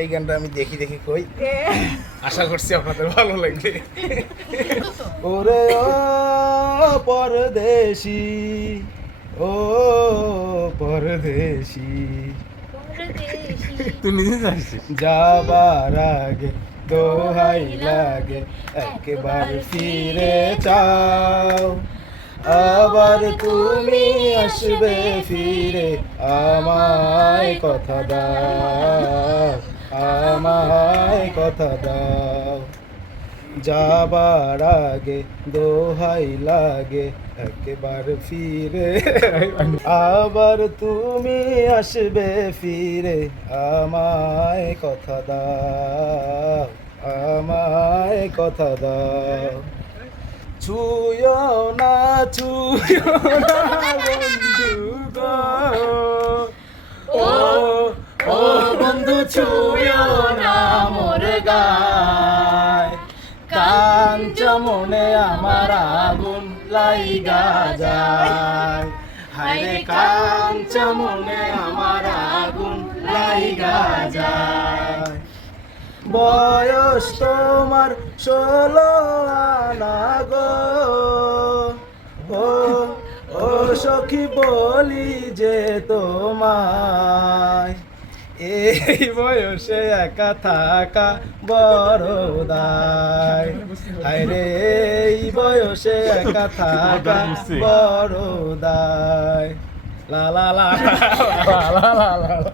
এই গানটা আমি দেখি দেখি কই, আশা করছি আপনাদের ভালো লাগবে। ওরে ও পরদেশি, ও পরদেশি, তুই নিজে জানিস? যাবার আগে দোহাই লাগে একবার ফিরে চাও, আবার তুমি আসবে ফিরে, আমায় কথা দাও, আমায় কথা দাও। যাবার আগে দোহাই লাগে একবার ফিরে, আবার তুমি আসবে ফিরে, আমায় কথা দাও, আমায় কথা দাও। ছুঁয়ো না ছুঁয়ো না বন্ধু গো, ও ও বন্ধু ছুঁয়ো না মোর গায়, কাঞ্চ মনে আমার আগুন লাইগা যায়, হায়রে কাঞ্চ মনে আমার আগুন লাইগা যায়। বয়স তোমার 16 আনা গো, ও ও সখী বলি যে তোমায়, এই বয়সে একা থাকা বড় দায়, হায়রে এই বয়সে একা থাকা বড় দায়। লা লা লা লা লা লা লা।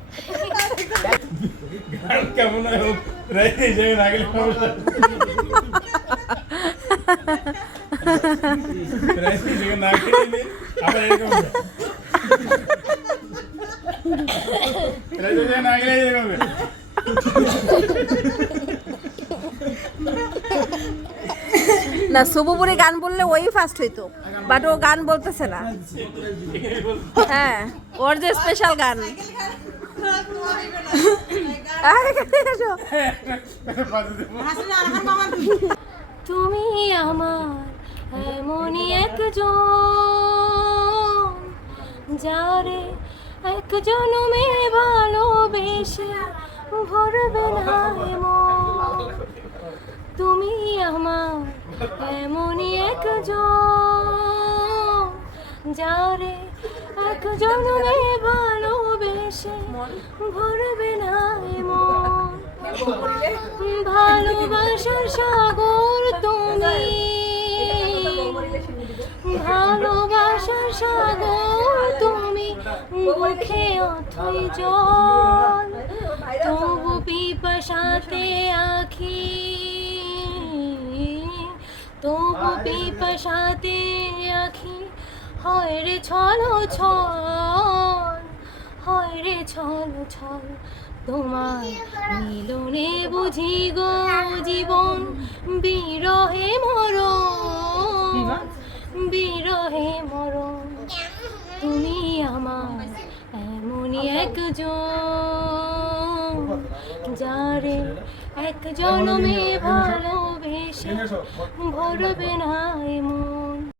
কেমন না গেলে না খেলে আবার এরকম না গেলে এরকম না, শুভপুরে গান বললে ওই ফার্স্ট হইতো, বাট ও গান বলতেছে না। হ্যাঁ, ওর যে স্পেশাল গান। তুমি আমার এমনই একজন, যারে এক জনমে ভালোবেসে ভরবে না মন। তুমি আমার এমনই একজন, যারে এক জনমে ভালোবেসে ভরবে না মন। ভালোবাসার সাগর তুমি, ভালোবাসার সাগর তুমি, মুখে অথই জল, তবু পিপাসাতে আখি, তবু পিপাসাতে আখি, হয় রে ছলো ছল, হয় রে ছলো ছল। তোমার মিলনে বুঝি গো জীবন, বিরহে মরণ, বিরহে মরণ। তুমি আমার এমনই একজন, যারে এক জনমে ভালোবেসে ভরবে না মন।